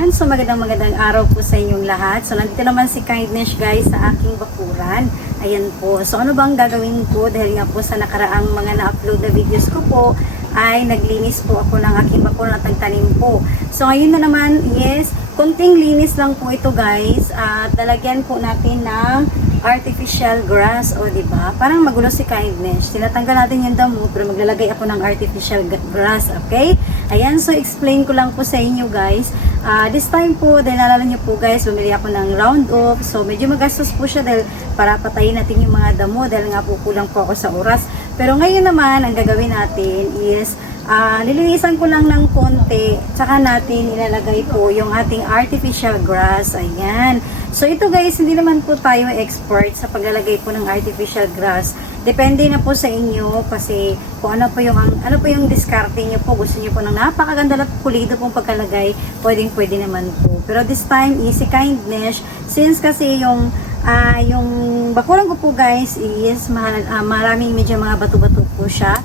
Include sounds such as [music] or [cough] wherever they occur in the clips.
Ayan, so magandang magandang araw po sa inyong lahat. So nandito naman si Kindness guys sa aking bakuran. Ayan po. So ano bang gagawin ko dahil nga po sa nakaraang mga na-upload na videos ko po ay naglinis po ako ng aking bakuran at nagtanim po. So ngayon na naman, yes, kunting linis lang po ito guys. At lalagyan po natin ng artificial grass o di ba? Parang magulo si kindness. Tinatanggal natin yung damo pero maglalagay ako ng artificial grass, okay? Ayan, so explain ko lang po sa inyo guys. Ah, this time po, dahil nalala nyo po guys, bumili ako ng round off. So medyo magastos po siya dahil para patayin natin yung mga damo dahil nga po kulang po ako sa oras. Pero ngayon naman, ang gagawin natin is Ah, lilinisan ko lang ng konti, tsaka natin ilalagay po yung ating artificial grass. Ayan. So ito guys, hindi naman po tayo expert sa paglalagay po ng artificial grass. Depende na po sa inyo kasi kung ano po yung ano po yung diskarte niyo po. Gusto niyo po ng napakaganda at pulido pong pagkalagay, pwedeng pwede naman po. Pero this time, easy kindness since kasi yung ah, yung bakuran ko po guys is mahal, ah, maraming medyo mga bato-bato po siya.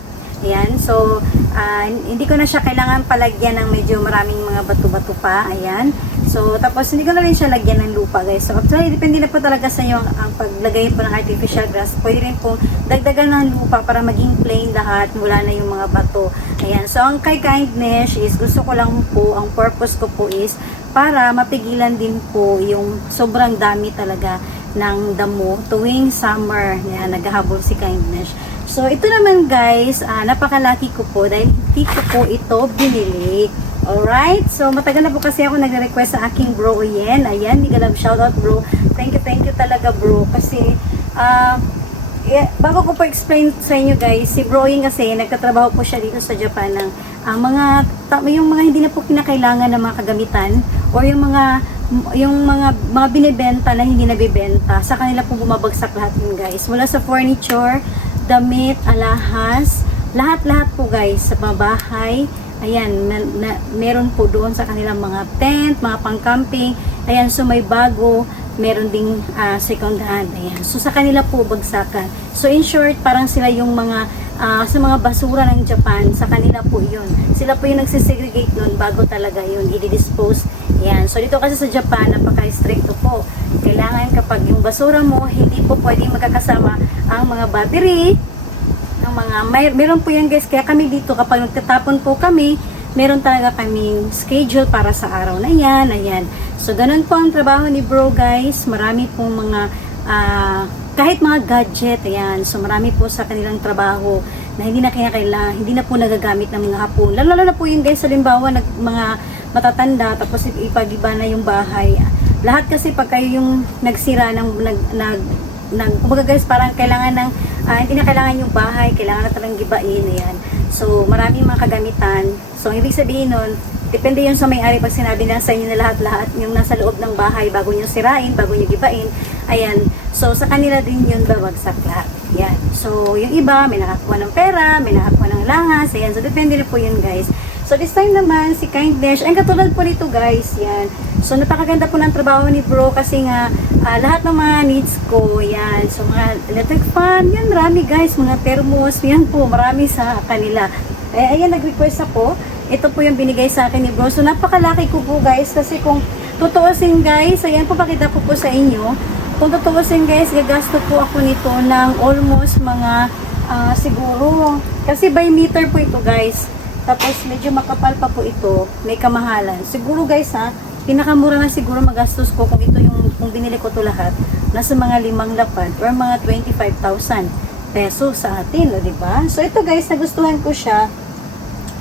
Ayan, so ah, hindi ko na siya kailangan palagyan ng medyo maraming mga bato-bato pa. Ayan. So tapos hindi ko na rin siya lagyan ng lupa guys. So actually depende na po talaga sa inyo ang, ang paglagay po ng artificial grass. Pwede rin po dagdagan ng lupa para maging plain lahat. Wala na yung mga bato. Ayan. So ang kay kindness is gusto ko lang po, ang purpose ko po is para mapigilan din po yung sobrang dami talaga ng damo tuwing summer na naghahabol si kindness. So, ito naman guys, ah, napakalaki ko po dahil hindi ko po ito binili. Alright? So, matagal na po kasi ako nagre-request sa aking bro Oyen. Ayan, Miguel Love shoutout bro. Thank you, thank you talaga bro. Kasi, ah, eh, bago ko po explain sa inyo guys, si Bro Oyen kasi nagtatrabaho po siya dito sa Japan ng ah, mga, yung mga hindi na po kinakailangan ng mga kagamitan or yung mga yung mga mga binebenta na hindi nabibenta sa kanila po bumabagsak lahat yun guys mula sa furniture damit, alahas, lahat-lahat po guys sa mga bahay. Ayan, na, na- meron po doon sa kanilang mga tent, mga pang-camping. Ayan, so may bago, meron ding ah, second hand. Ayan, so sa kanila po bagsakan. So in short, parang sila yung mga ah, sa mga basura ng Japan, sa kanila po yun. Sila po yung nagsisegregate nun bago talaga yun, i-dispose. Ayan, so dito kasi sa Japan, napaka-stricto po. Kailangan kapag yung basura mo, hindi po pwedeng magkakasama ang mga battery, ang mga, may, meron po yan guys, kaya kami dito kapag nagtatapon po kami, meron talaga kaming schedule para sa araw na yan, ayan. So, ganun po ang trabaho ni bro guys, marami pong mga, ah, kahit mga gadget, ayan. So, marami po sa kanilang trabaho na hindi na kinakailangan, hindi na po nagagamit ng mga hapon. Lalo, na po yung guys, halimbawa, nag, mga matatanda, tapos ipagiba na yung bahay. Lahat kasi pag kayo yung nagsira ng, nag, nag, nag, kumbaga guys, parang kailangan ng, ah, hindi na kailangan yung bahay, kailangan na talagang gibain, ayan. So, maraming mga kagamitan. So, ibig sabihin nun, depende yun sa may-ari pag sinabi na sa inyo na lahat-lahat yung nasa loob ng bahay bago nyo sirain, bago nyo gibain, ayan. So, sa kanila din yun babagsak lahat. Yan. So, yung iba, may nakakuha ng pera, may nakakuha ng langas, ayan. So, depende na po yun, guys. So, this time naman, si Kindness, ang katulad po nito, guys, yan. So, napakaganda po ng trabaho ni bro kasi nga, ah, lahat ng mga needs ko, yan. So, mga electric fan, yan, marami, guys. Mga thermos, yan po, marami sa kanila. Eh, ayan, nag-request ako. Ito po yung binigay sa akin ni bro. So, napakalaki ko po, guys, kasi kung tutuusin, guys, ayan po, pakita ko po sa inyo. Kung tutuusin, guys, gagasto po ako nito ng almost mga, ah, siguro, kasi by meter po ito, guys. Tapos medyo makapal pa po ito, may kamahalan. Siguro guys ha, pinakamura na siguro magastos ko kung ito yung kung binili ko to lahat, nasa mga limang lapad or mga 25,000 pesos sa atin, o, di ba? So ito guys, nagustuhan ko siya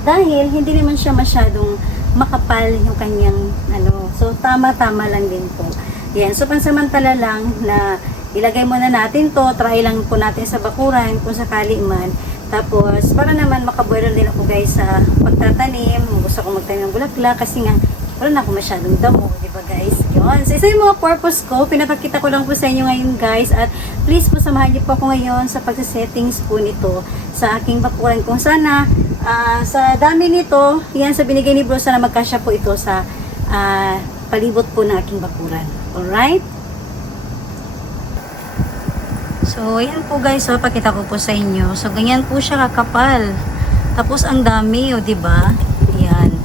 dahil hindi naman siya masyadong makapal yung kanyang ano. So tama-tama lang din po. Yan, so pansamantala lang na ilagay muna natin to, try lang po natin sa bakuran kung sakali man. Tapos, para naman makabuelo din ako guys sa pagtatanim. Gusto ko magtanim ng bulaklak kasi nga wala na ako masyadong damo, di ba guys? Yun. So, isa yung mga purpose ko. Pinapakita ko lang po sa inyo ngayon guys. At please po samahan niyo po ako ngayon sa pagsa-settings po nito sa aking bakuran. Kung sana, ah, sa dami nito, yan sa binigay ni bro, sana magkasya po ito sa ah, palibot po ng aking bakuran. Alright? So, ayan po guys, so pakita ko po sa inyo. So, ganyan po siya kakapal. Tapos ang dami, o, di ba? Ayan.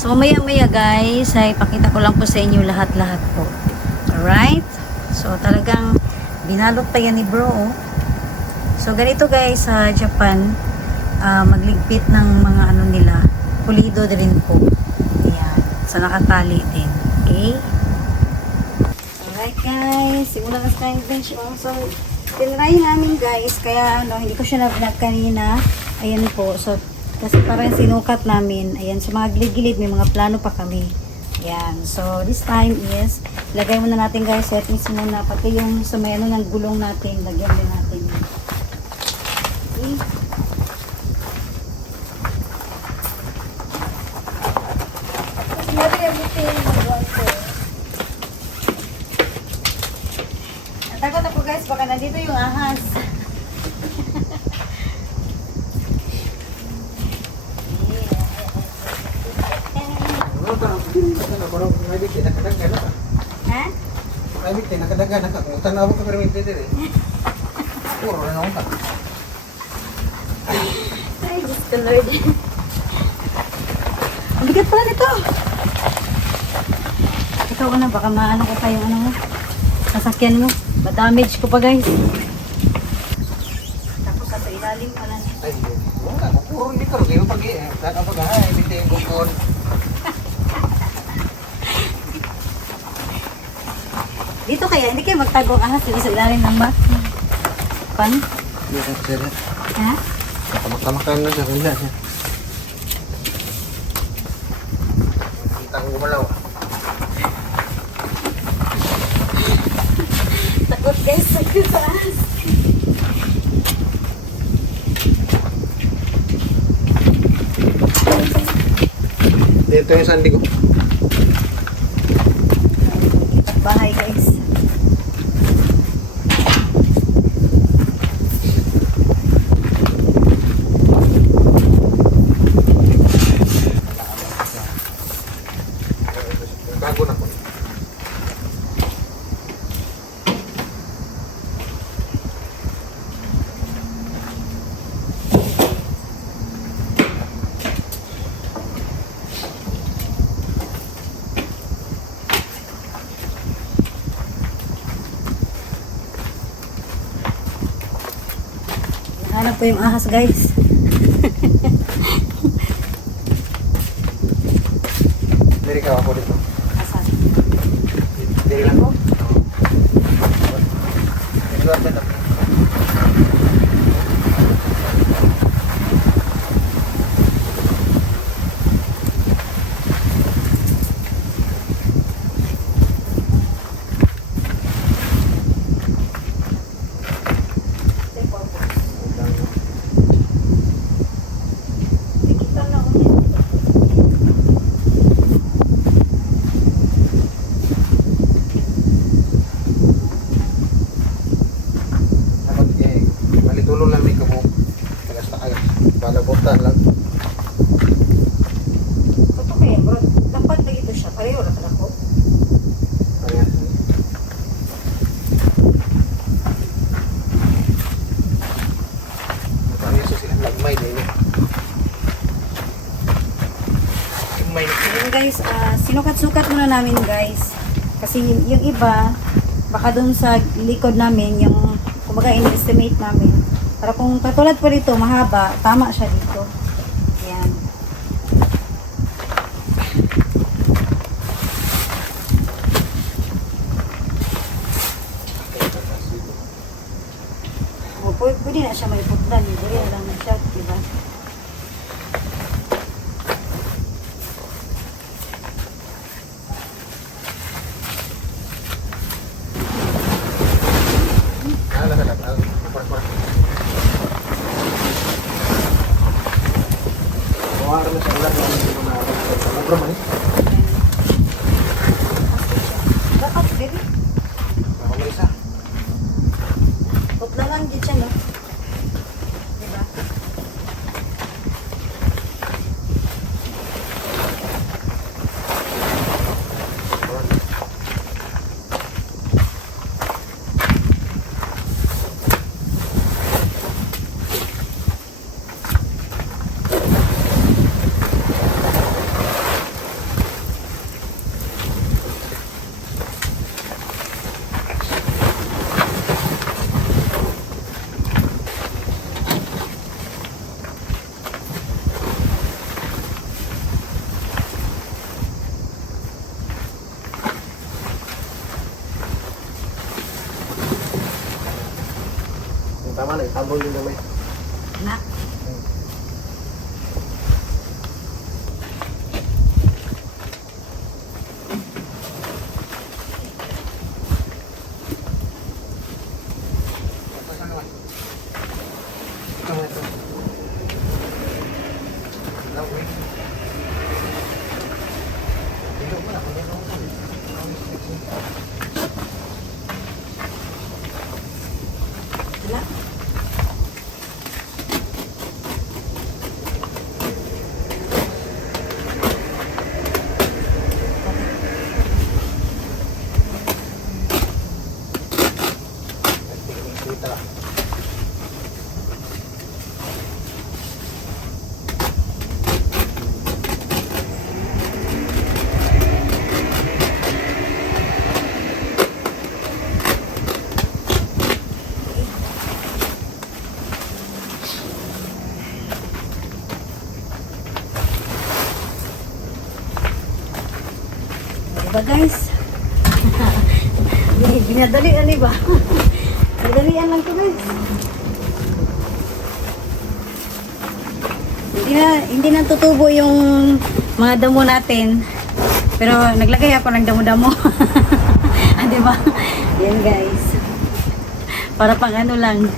So maya-maya guys, ay pakita ko lang po sa inyo lahat-lahat po. Alright? So talagang binalot pa yan ni bro. oh. So ganito guys sa Japan, ah, magligpit ng mga ano nila, pulido din po. Ayan. So nakatali din. Okay? Guys, simulan na sa tayong bench. Oh. So, tinry namin guys, kaya ano, hindi ko siya na-vlog kanina. Ayan po. So, kasi parang sinukat namin. Ayan, sa mga gilid-gilid, may mga plano pa kami. Ayan. So, this time is, lagay muna natin guys, settings muna. Pati yung sa may ano ng gulong natin, lagyan din natin. Okay. Not everything mag Natakot ako guys, baka nandito yung ahas. Ano ba? Ano ba? May bigti nakadagan na ka. ha? May bigti nakadagan na ka. Kung tanaw ko pero may bigti dire. Puro na naman ka. Ay, Diyos ko Lord. Ang bigat pala nito. Ikaw na, baka maano ko kayo ano mo. Sasakyan mo. Ma-damage ko pa guys. Tapos sa ilalim pala. Ay, ko. Puro hindi ka rin. Pag Kaka pag ay bigti yung bukon. Dito kaya, hindi kayo magtago ang ahas dito sa ilalim ng mat. Pan? Yes, sir. Ha? Kamakamakan na siya. Kaya siya. Kita ko gumalaw. Takot guys, takot sa ahas. Dito yung sandi ko. Bahay guys. Bago na po. Hanap ko yung ahas guys. Diri ka ako dito. Asan? Diri lang. Ako? Diri lang na. Kita na ako. Dapat eh, malitulo lang may kamo. Tagas na kayo. Palabutan lang. Ito kaya, bro. Dapat na ito siya. Pareho na pala ko. Ayan. Ano sa sila lagmay din eh. Lagmay na. Ayun guys, ah, sinukat-sukat muna namin guys. Kasi yung, yung iba, baka dun sa likod namin, yung kumbaga in-estimate namin. Para kung katulad po dito, mahaba, tama siya dito. Ayan. O, pwede, pwede na siya may putlan. Pwede na lang siya, diba? Ala ka lang. Par par. Kuha ka na sa ulan ng mga Sobra man eh. Dapat, baby. Ako may isa. Putlangan din siya, no? Diba? Na, itabol din naman. Na. Ito mo ito. Lawin. Dilo mo na, dilo mo. Wala. Kita. Diba guys? [laughs] Binadalian di ba? [laughs] Binadalian lang to guys. Hindi na, hindi na tutubo yung mga damo natin. Pero naglagay ako ng damo-damo. [laughs] ah, di ba? Yan guys. Para pang ano lang.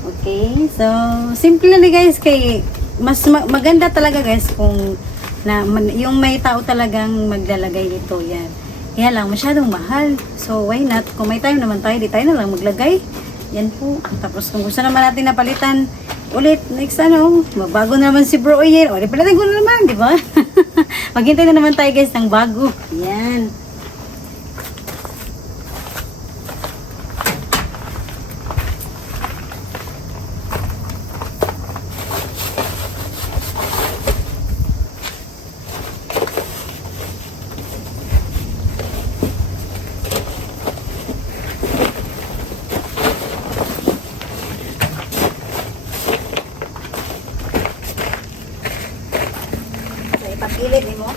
Okay, so simple na guys kay mas ma- maganda talaga guys kung na yung may tao talagang maglalagay nito yan. Kaya lang masyadong mahal. So why not? Kung may time naman tayo, di tayo na lang maglagay. Yan po. Tapos kung gusto naman natin napalitan ulit next ano, magbago na naman si Bro Oyer. O, di ko na naman, di ba? [laughs] Maghintay na naman tayo guys ng bago. Yan. So, ipapilit mo.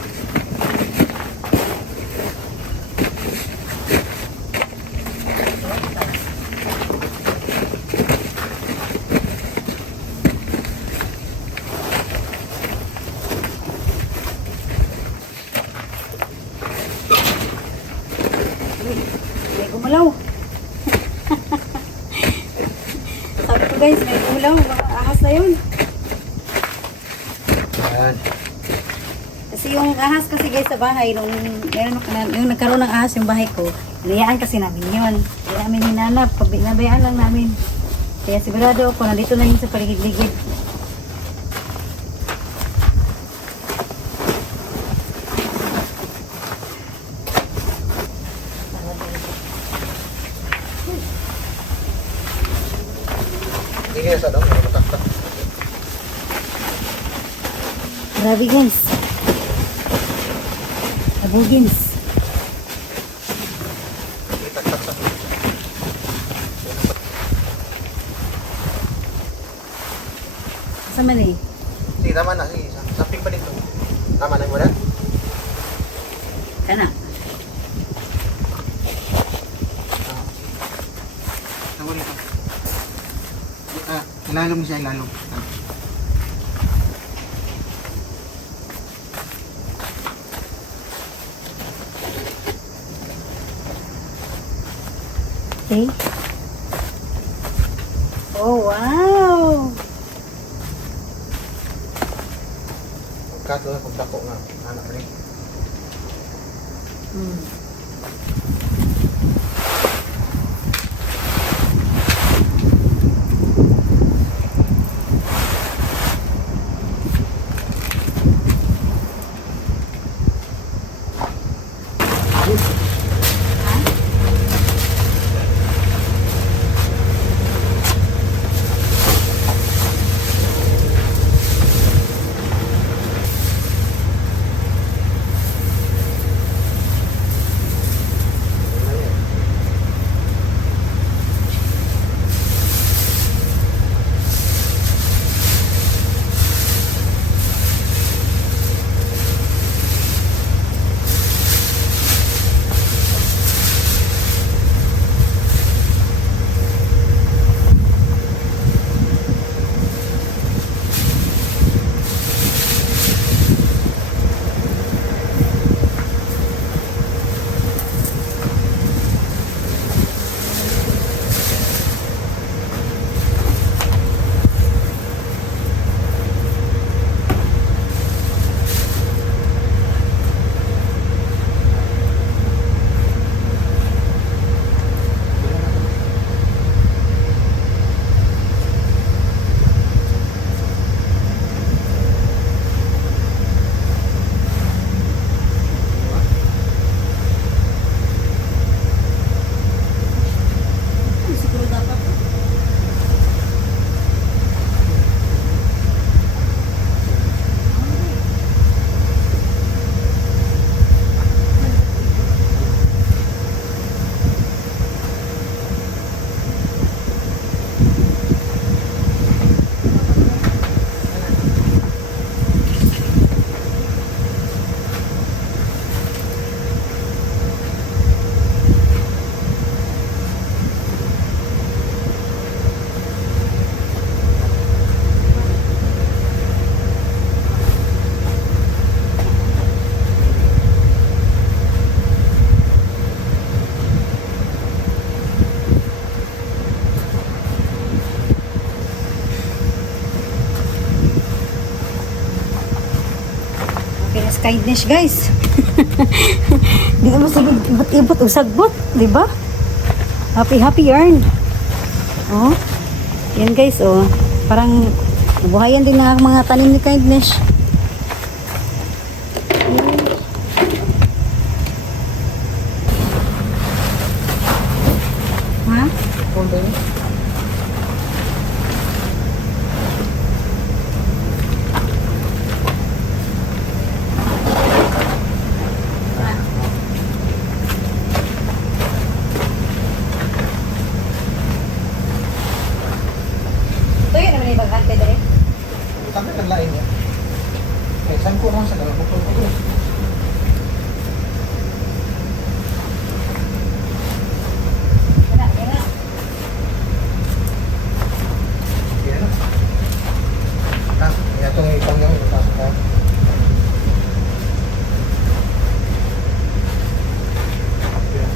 Uy, May gumalaw. Sabi ko guys, may gumalaw. Baka ahas na yun. Yan. Kasi yung ahas kasi guys sa bahay, nung, meron, yung nagkaroon ng ahas yung bahay ko, hinayaan kasi namin yun. Hindi namin hinanap, pabinabayaan lang namin. Kaya sigurado ako, nandito na yun sa paligid-ligid. Grabe guys. Itaktak. Saan man eh? Sige, tama na. Sige, samping pa dito. Tama na mo na? Kana. Nito. Ah, ilalong siya, ilalong. Ah. Okay. Oh, wow! Pagkat doon, pagdako nga. Anak rin. Hmm. Kindness guys. [laughs] Di mo sige ibot-ibot usagbot, di ba? Happy happy yarn. Oh. Yan guys, oh. Parang buhayan din ng mga tanim ni kindness. Ha? Ito yun naman ibang kante dali. Sabi ng lain niya. Eh, saan ko naman sa dalang pupul ko doon? Wala, wala. Yan na. Ha? Kaya itong ipang yung pasok ka. Yan.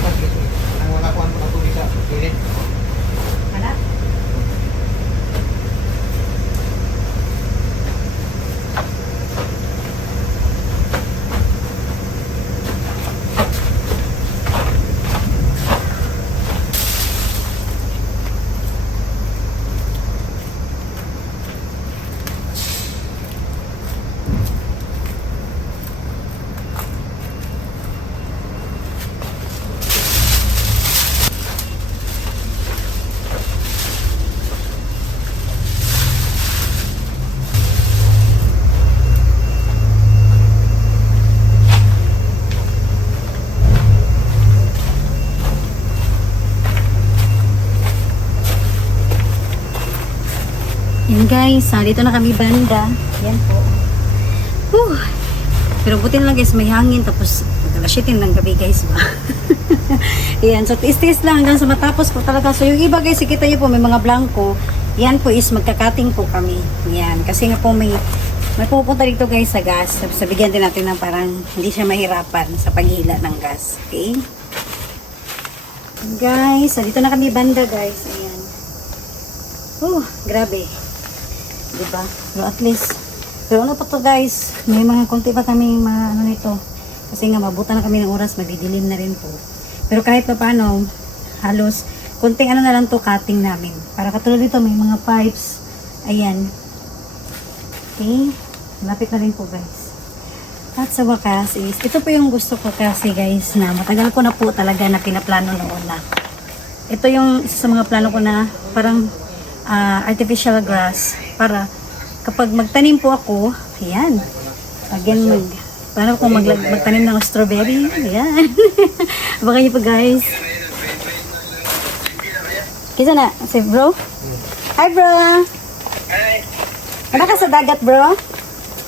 Ah, sige, sige. Nang wala ko ano na tubig sa pilit. Wala. Yan guys, ah, dito na kami banda. Yan po. Whew. Pero buti lang guys, may hangin tapos magkalasyitin ng gabi guys ba. [laughs] yan, so tiis-tiis lang hanggang sa matapos po talaga. So yung iba guys, kita niyo po may mga blanco. Yan po is magkakating po kami. Yan, kasi nga po may may pupunta dito guys sa gas. Tapos bigyan din natin ng parang hindi siya mahirapan sa paghila ng gas. Okay? Guys, ah, dito na kami banda guys. Ayan. Oh, grabe. Diba? Pero at least, pero ano pa to guys, may mga konti pa kami mga ano nito. Kasi nga mabuta na kami ng oras, magdidilim na rin po. Pero kahit pa paano, halos, konting ano na lang to cutting namin. Para katulad dito, may mga pipes. Ayan. Okay. Lapit na rin po guys. At sa wakas is, ito po yung gusto ko kasi guys na matagal ko na po talaga na pinaplano noon na. Ito yung isa sa mga plano ko na parang ah, artificial grass para kapag magtanim po ako, ayan, again mag, paano kung mag, magtanim ng strawberry, ayan. [laughs] Baka niyo po guys. Kisa na, si bro? Hi bro! Ay, Ano ka sa dagat bro?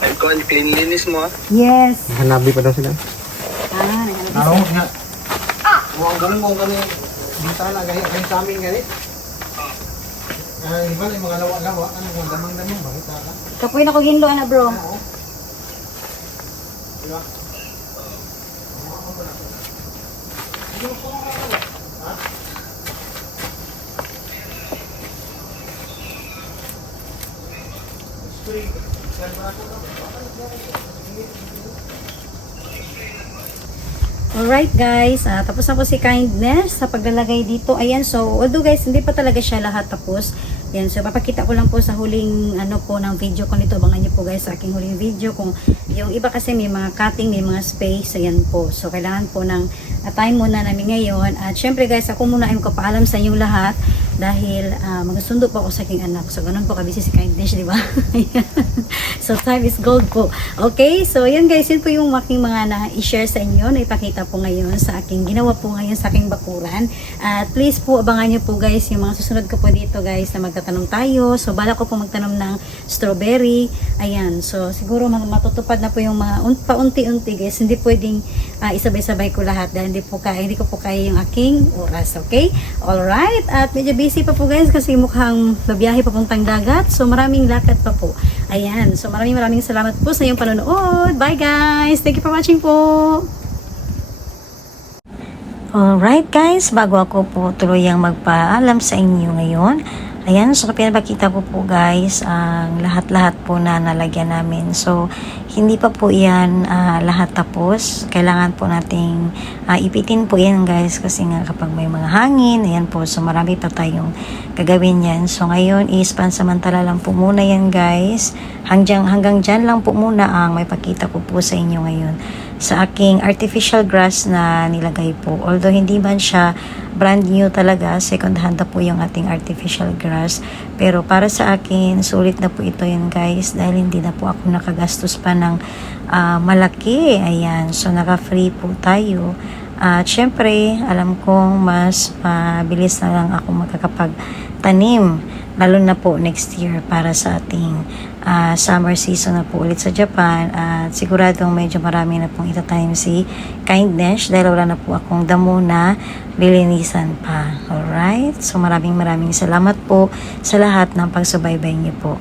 ay kon cleanliness mo. ah. Yes. Hanabi pa daw sila. Ah, naghanap Ako nga. Ah! Mukhang ganun mo gani. Bintana gani. Gani sa amin gani. Ah, iba na mga lawa-lawa. Ano kung damang-damang. Bakit ka? Kapoy na ko ginlo na bro. Oo. Diba? Alright guys, ah, tapos na po si Kindness sa paglalagay dito. Ayan, so although guys, hindi pa talaga siya lahat tapos. Yan, so papakita ko lang po sa huling ano po ng video ko nito. Abangan niyo po guys sa aking huling video kung yung iba kasi may mga cutting, may mga space, ayan po. So kailangan po ng uh, time muna namin ngayon. At syempre guys, ako muna ay magpapaalam sa inyong lahat dahil uh, magsundo po ako sa aking anak. So ganun po kabisi si Kindness, di ba? [laughs] So time is gold po. Okay, so yan guys, yun po yung aking mga na-share sa inyo, na ipakita po ngayon sa aking ginawa po ngayon sa aking bakuran. At please po, abangan nyo po guys yung mga susunod ko po dito guys na magtatanong tayo. So bala ko po magtanong ng strawberry. Ayan, so siguro matutupad na po yung mga un- paunti-unti guys. Hindi pwedeng ah, isabay-sabay ko lahat dahil hindi po kaya, hindi ko po kaya yung aking oras, okay? Alright, at medyo busy pa po guys kasi mukhang babiyahe papuntang dagat. So maraming lakad pa po. Ayan, so maraming maraming salamat po sa iyong panonood. Bye guys! Thank you for watching po! Alright guys, bago ako po tuluyang magpaalam sa inyo ngayon, Ayan, so pinapakita ko po guys ang lahat-lahat po na nalagyan namin. So, hindi pa po yan ah, lahat tapos. Kailangan po nating ah, ipitin po yan guys kasi nga kapag may mga hangin, ayan po, so marami pa tayong gagawin yan. So, ngayon is pansamantala lang po muna yan guys. Hanggang, hanggang dyan lang po muna ang may pakita ko po sa inyo ngayon sa aking artificial grass na nilagay po. Although hindi man siya brand new talaga, second hand na po yung ating artificial grass. Pero para sa akin, sulit na po ito yun guys dahil hindi na po ako nakagastos pa ng ah, malaki. Ayan, so naka-free po tayo. At syempre, alam kong mas mabilis na lang ako makakapagtanim lalo na po next year para sa ating ah, summer season na po ulit sa Japan at siguradong medyo marami na pong itatanim si Kindness dahil wala na po akong damo na lilinisan pa. Alright? So maraming maraming salamat po sa lahat ng pagsubaybay niyo po.